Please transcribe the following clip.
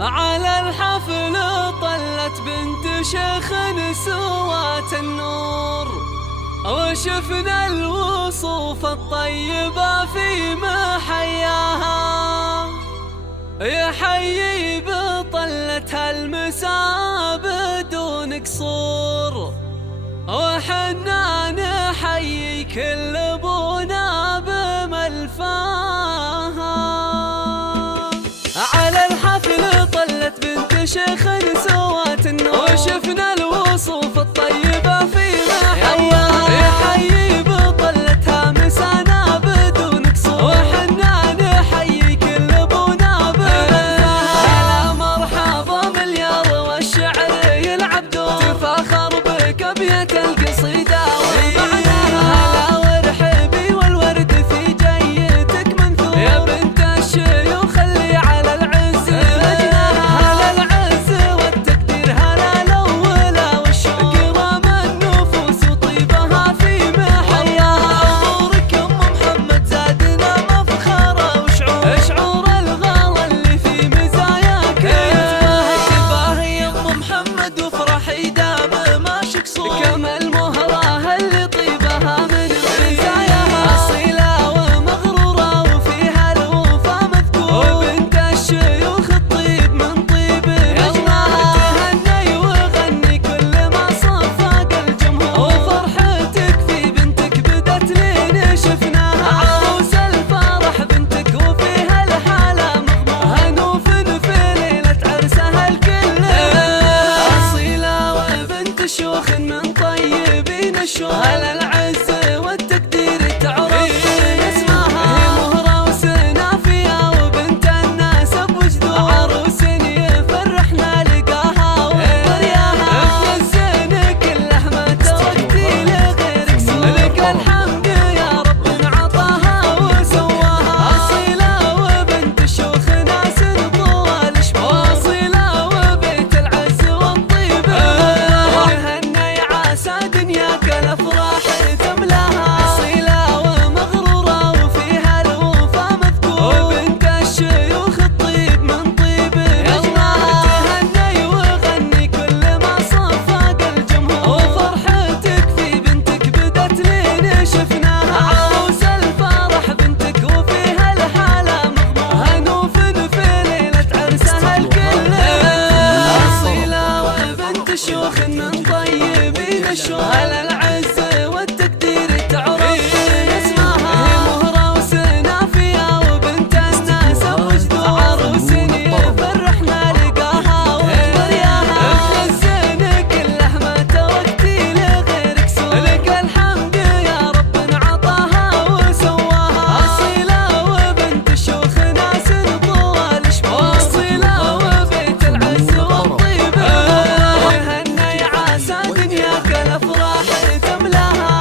على الحفل طلت بنت شيخ سوات النور، وشفنا الوصوف الطيبة في محياها، يحيي بطلتها المساء بدون قصور، وحنا نحيي كل ابونا بملفاها. على الحفل طلت بنت شيخ سوات النور، وشفنا الوصوف الطيبة في محياها، يحيي بطلتها مسانا بدون قصور، وحنا نحيي كل ابونا بملفاها. هلا مرحبا مليار والشعر يلعب دور، تفاخر بك ابيات القصيدة ومعناها. هلا وارحبي والورد في جيتك منثور، يا بنت الشيوخ اللي على العز لجناها. هلا العز والتقدير، هلا الاولى والشوق، كرام النفوس وطيبها في محياها. عمرك ام محمد زادنا مفخرة وشعور، شعور الغلا اللي في مزاياك يتباهى. يا ام محمد وافرحي دام ماشي قصور، كما المهرة اللي طيبها من مزاياها. أصيلة ومغرورة وفيها الوفا مذكور، وبنت الشيوخ الطيب من طيب نجمها. تهني وغني كل ما صفق الجمهور، وفرحتك في بنتك بدت لين شفناها. عروس الفرح بنتك وفيها الحالة مغمور، هنوف في ليلة عرسها الكل. أصيلة وبنت شيوخ من طيبين الشوق، هلا العز والتقدير تعرف اسمها. هي مهرة وسنافية وبنت الناس بوجدود، عروس يفرحنا لقاها وضرياها. ابن الزين كله ما توقتي لغيرك سوق، لك الحمد يا رب عطاها وسواها. أصيلة وبنت الشيوخ ناس طوال شباب، أصيلة وبيت العز والطيب وهني عسى دنياك الافراح تملاها. أصيلة ومغرورة وفيها الوفا مذكور، وبنت الشيوخ الطيب من طيب نجمها. تهني وغني كل ما صفق الجمهور، وفرحتك في بنتك بدت لين شفناها. عروس الفرح بنتك وفيها الحالة مغمور، هنوف في ليلة عرسها الكل. أصيلة وبنت شيوخ من طيبين الشوق، هلا العز والتقدير تعرف اسمها. هي مهرة وسنافية وبنت الناس بوجدود، عروس يفرحنا لقاها وضرياها. ابن الزين كله ما توقتي لغيرك سوق، لك الحمد يا رب عطاها وسواها. أصيلة وبنت الشيوخ ناس طوال شباب، أصيلة وبيت العز والطيب وهني عسى دنياك الافراح تملاها.